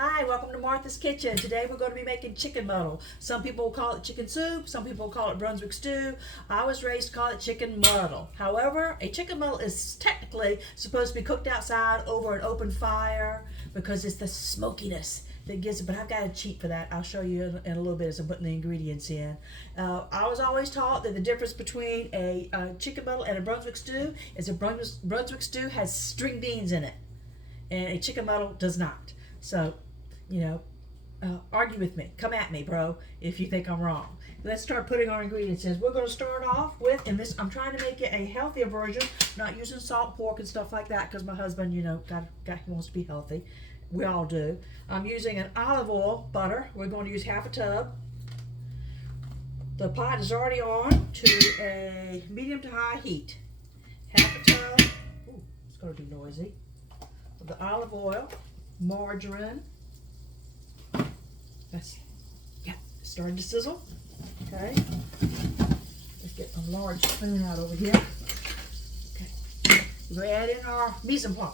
Hi, welcome to Martha's Kitchen. Today we're going to be making chicken muddle. Some people call it chicken soup, some people call it Brunswick stew. I was raised to call it chicken muddle. However, a chicken muddle is technically supposed to be cooked outside over an open fire because it's the smokiness that gives it, but I've got a cheat for that. I'll show you in a little bit as I'm putting the ingredients in. I was always taught that the difference between a chicken muddle and a Brunswick stew is a Brunswick stew has string beans in it and a chicken muddle does not. So, argue with me. Come at me, bro, if you think I'm wrong. Let's start putting our ingredients in. We're going to start off with, and this, I'm trying to make it a healthier version, not using salt pork and stuff like that, because my husband, he wants to be healthy. We all do. I'm using an olive oil butter. We're going to use half a tub. The pot is already on to a medium to high heat. Half a tub. Ooh, it's going to be noisy. Of the olive oil, margarine. Starting to sizzle. Okay. Let's get a large spoon out over here. Okay. We're going to add in our mirepoix.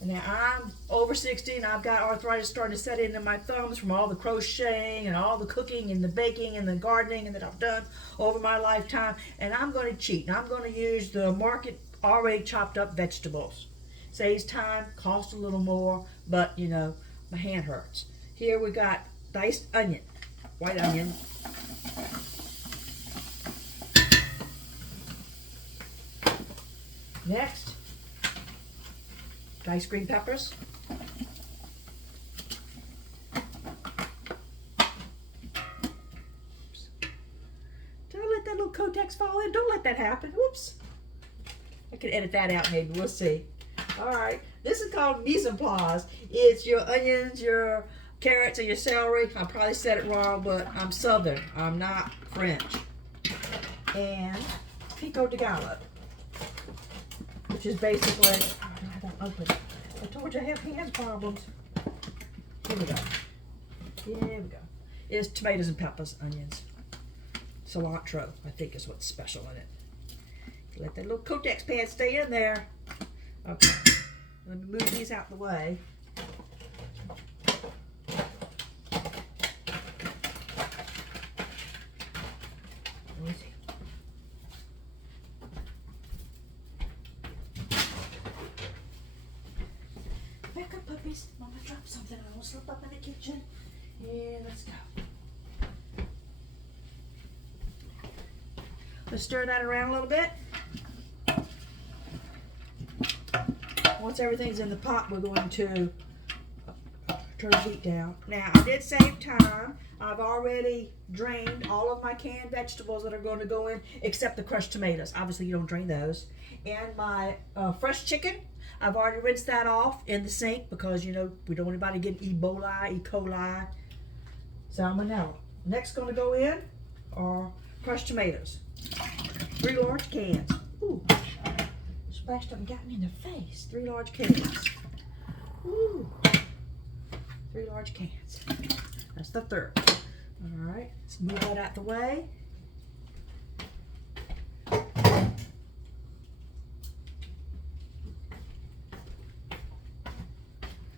And now I'm over 60 and I've got arthritis starting to set into my thumbs from all the crocheting and all the cooking and the baking and the gardening that I've done over my lifetime. And I'm going to cheat. And I'm going to use the market already chopped up vegetables. Saves time, costs a little more, but my hand hurts. Here we got diced onion, white onion. Next, diced green peppers. Don't let that little Kotex fall in. Don't let that happen. Whoops. I can edit that out maybe. We'll see. All right. This is called mirepoix. It's your onions, your carrots, and your celery. I probably said it wrong, but I'm Southern. I'm not French. And pico de galo, which is basically, I don't open it. I told you I have hands problems. Here we go. Here we go. It's tomatoes and peppers, onions. Cilantro, I think is what's special in it. Let that little Kotex pad stay in there. Okay. Let me move these out the way. Back up, puppies. Mama dropped something. I won't slip up in the kitchen. Yeah, let's go. Let's stir that around a little bit. Once everything's in the pot, we're going to turn the heat down. Now, I did save time. I've already drained all of my canned vegetables that are going to go in, except the crushed tomatoes. Obviously, you don't drain those. And my fresh chicken, I've already rinsed that off in the sink because, we don't want anybody getting Ebola, E. coli, salmonella. Next going to go in are crushed tomatoes. 3 large cans. Ooh. Splashed up and got me in the face. 3 large cans. Ooh. 3 large cans. That's the third. All right, let's move that out the way.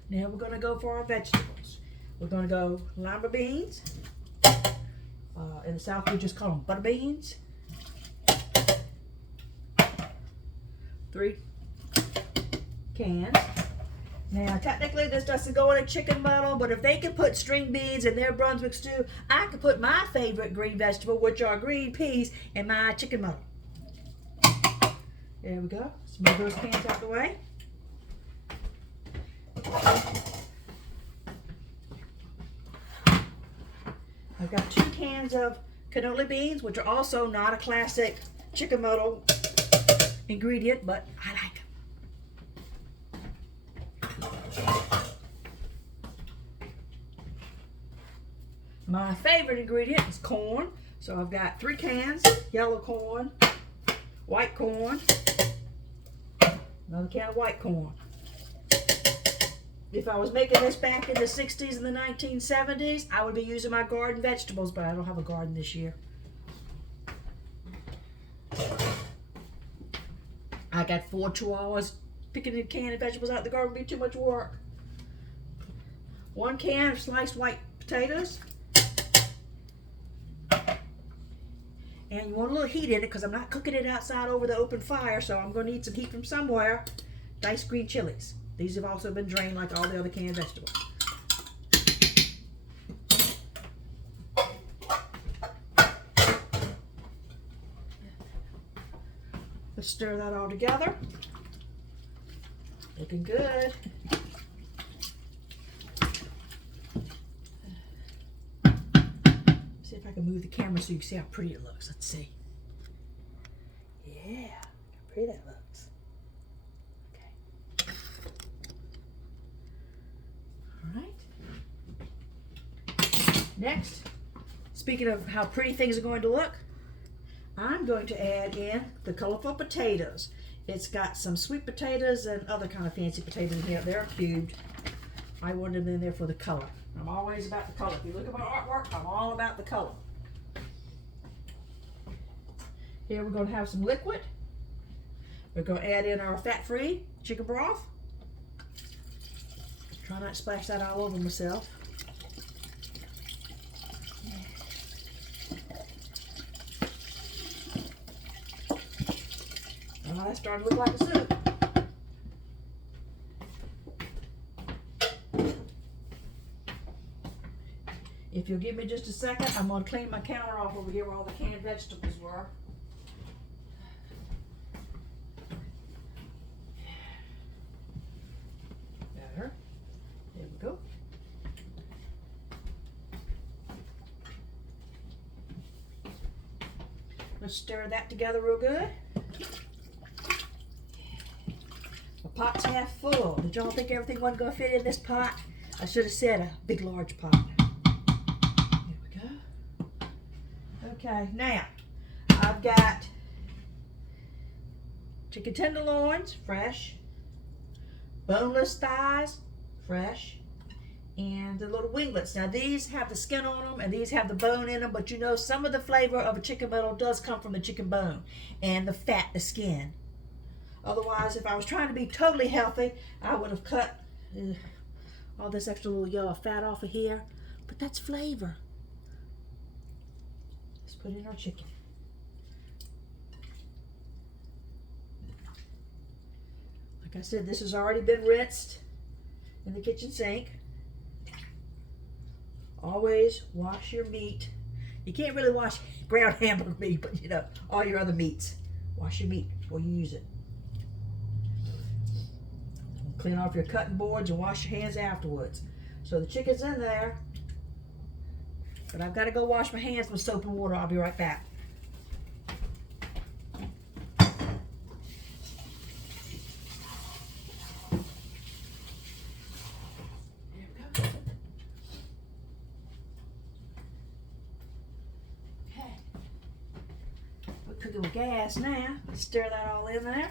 Now we're going to go for our vegetables. We're going to go lima beans. In the South, we just call them butter beans. 3 cans. Now, technically, this doesn't go in a chicken muddle, but if they can put string beans in their Brunswick stew, I can put my favorite green vegetable, which are green peas, in my chicken muddle. There we go. Let's move those cans out the way. I've got 2 cans of cannellini beans, which are also not a classic chicken muddle ingredient, but I like them. My favorite ingredient is corn. So I've got 3 cans, yellow corn, white corn, another can of white corn. If I was making this back in the 60s and the 1970s, I would be using my garden vegetables, but I don't have a garden this year. I got 4 chihuahuas picking and canning vegetables out of the garden would be too much work. 1 can of sliced white potatoes. And you want a little heat in it because I'm not cooking it outside over the open fire, so I'm going to need some heat from somewhere. Diced green chilies. These have also been drained like all the other canned vegetables. Let's stir that all together. Looking good. See if I can move the camera so you can see how pretty it looks. Let's see. Yeah, how pretty that looks. Okay. All right. Next, speaking of how pretty things are going to look, I'm going to add in the colorful potatoes. It's got some sweet potatoes and other kind of fancy potatoes in here. They're cubed. I wanted them in there for the color. I'm always about the color. If you look at my artwork, I'm all about the color. Here we're going to have some liquid. We're going to add in our fat-free chicken broth. Try not to splash that all over myself. Oh, that's starting to look like a soup. If you'll give me just a second, I'm going to clean my counter off over here where all the canned vegetables were. Better. There we go. Let's stir that together real good. My pot's half full. Did y'all think everything wasn't going to fit in this pot? I should have said a big, large pot. There we go. Okay, now I've got chicken tenderloins, fresh, boneless thighs, fresh, and the little winglets. Now these have the skin on them and these have the bone in them, but you know some of the flavor of a chicken muddle does come from the chicken bone and the fat, the skin. Otherwise, if I was trying to be totally healthy, I would have cut all this extra little yellow fat off of here, but that's flavor. Let's put in our chicken. Like I said, this has already been rinsed in the kitchen sink. Always wash your meat. You can't really wash ground hamburger meat, but you know, all your other meats. Wash your meat before you use it. Clean off your cutting boards and wash your hands afterwards. So the chicken's in there, but I've got to go wash my hands with soap and water. I'll be right back. Cooking with gas now. Stir that all in there.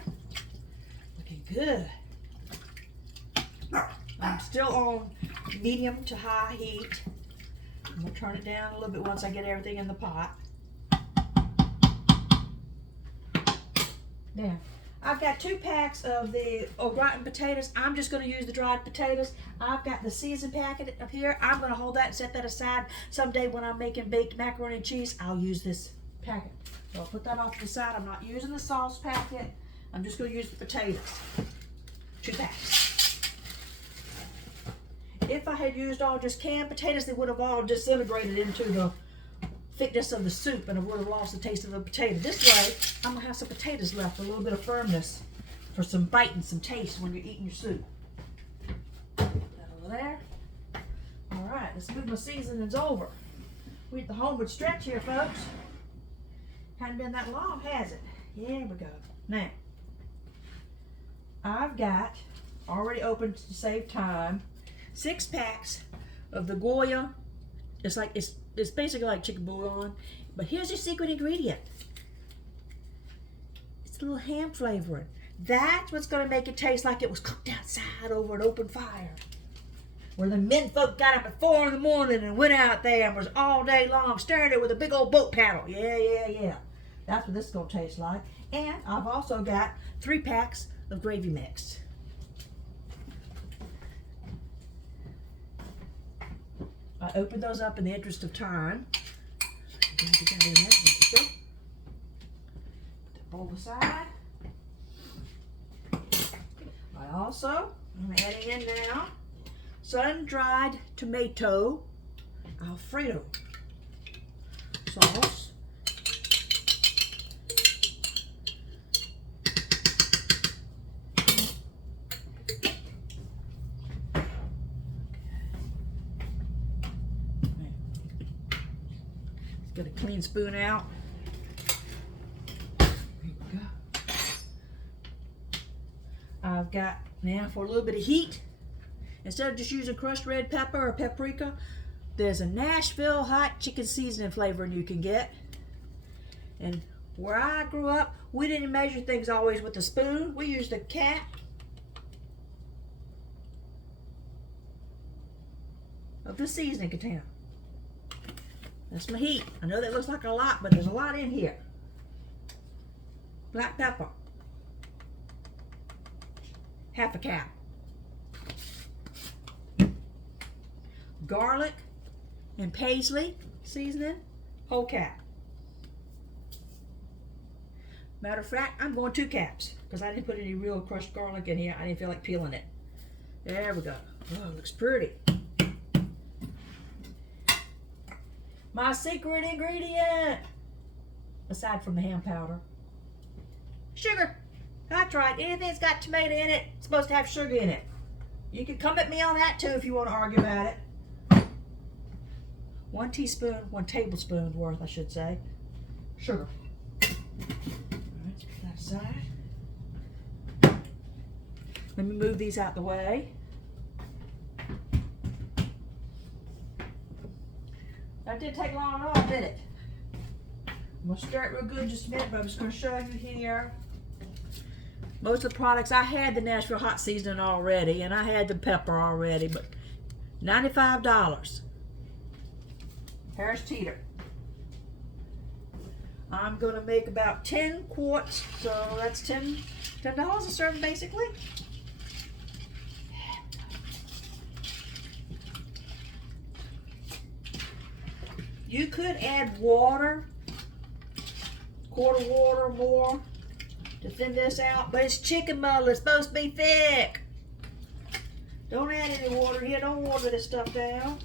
Looking good. I'm still on medium to high heat. I'm going to turn it down a little bit once I get everything in the pot. Now, I've got 2 packs of the Gratin potatoes. I'm just going to use the dried potatoes. I've got the seasoned packet up here. I'm going to hold that and set that aside. Someday when I'm making baked macaroni and cheese, I'll use this packet. So I'll put that off to the side. I'm not using the sauce packet. I'm just going to use the potatoes. 2 packs. If I had used all just canned potatoes, they would have all disintegrated into the thickness of the soup and I would have lost the taste of the potato. This way, I'm going to have some potatoes left, a little bit of firmness for some bite and some taste when you're eating your soup. Put that over there. All right, let's move my seasonings over. We're at the homeward stretch here, folks. Hadn't been that long, has it? Here we go. Now, I've got, already opened to save time, 6 packs of the Goya. It's basically like chicken bouillon, but here's your secret ingredient. It's a little ham flavoring. That's what's going to make it taste like it was cooked outside over an open fire. Where the men folk got up at 4 in the morning and went out there and was all day long stirring it with a big old boat paddle. Yeah. That's what this is going to taste like. And I've also got 3 packs of gravy mix. I opened those up in the interest of time. Put that bowl aside. I'm adding in now sun-dried tomato Alfredo sauce. Get a clean spoon out. Here we go. I've got now for a little bit of heat. Instead of just using crushed red pepper or paprika, there's a Nashville hot chicken seasoning flavoring you can get. And where I grew up, we didn't measure things always with a spoon. We used a cap of the seasoning container. That's my heat. I know that looks like a lot, but there's a lot in here. Black pepper. Half a cap. Garlic and paisley seasoning, whole cap. Matter of fact, I'm going 2 caps because I didn't put any real crushed garlic in here. I didn't feel like peeling it. There we go. Oh, it looks pretty. My secret ingredient, aside from the ham powder, sugar. That's right. Anything that's got tomato in it, it's supposed to have sugar in it. You can come at me on that too if you want to argue about it. 1 tablespoon worth, I should say, sugar. All right, let's put that aside. Let me move these out the way. That didn't take long at all, did it? I'm going to stir it real good in just a minute, but I'm just going to show you here. Most of the products, I had the Nashville hot seasoning already, and I had the pepper already, but $95. Harris Teeter. I'm going to make about 10 quarts, so that's $10 a serving basically. You could add water, quart of water more to thin this out, but it's chicken muddle. It's supposed to be thick. Don't add any water here. Don't water this stuff down.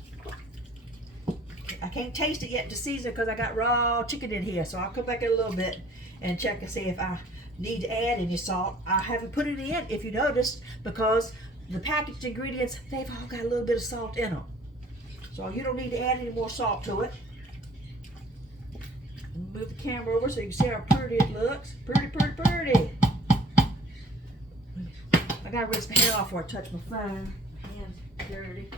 I can't taste it yet to season because I got raw chicken in here, so I'll come back in a little bit and check and see if I need to add any salt. I haven't put it in, if you noticed, because the packaged ingredients, they've all got a little bit of salt in them. So you don't need to add any more salt to it. Move the camera over so you can see how pretty it looks. Pretty, pretty, pretty. I gotta rinse my hand off before I touch my phone. My hand's dirty.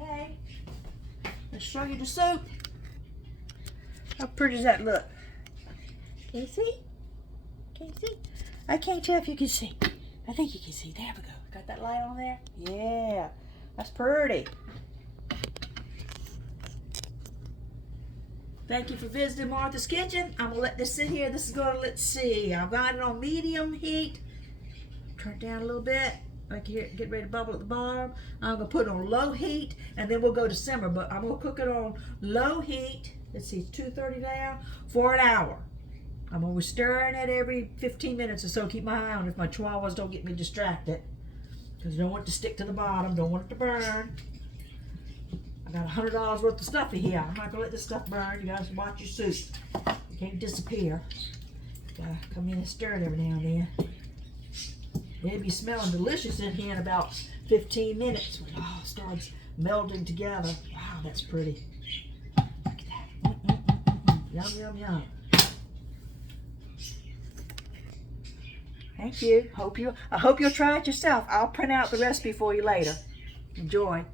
Okay. Let's show you the soup. How pretty does that look? Can you see? Can you see? I can't tell if you can see. I think you can see. There we go. Got that light on there? Yeah. That's pretty. Thank you for visiting Martha's Kitchen. I'm going to let this sit here. This is going to, let's see. I've got it on medium heat. Turn it down a little bit. Like here, get ready to bubble at the bottom. I'm going to put it on low heat, and then we'll go to simmer. But I'm going to cook it on low heat. Let's see, it's 230 now, for an hour. I'm going to be stirring it every 15 minutes or so. Keep my eye on if my chihuahuas don't get me distracted. Because I don't want it to stick to the bottom. Don't want it to burn. I got $100 worth of stuff in here. I'm not going to let this stuff burn. You guys watch your soup. You can't disappear. You got to come in and stir it every now and then. It'll be smelling delicious in here in about 15 minutes when it all starts melding together. Wow, that's pretty. Look at that. Yum, yum, yum. Thank you. I hope you'll try it yourself. I'll print out the recipe for you later. Enjoy.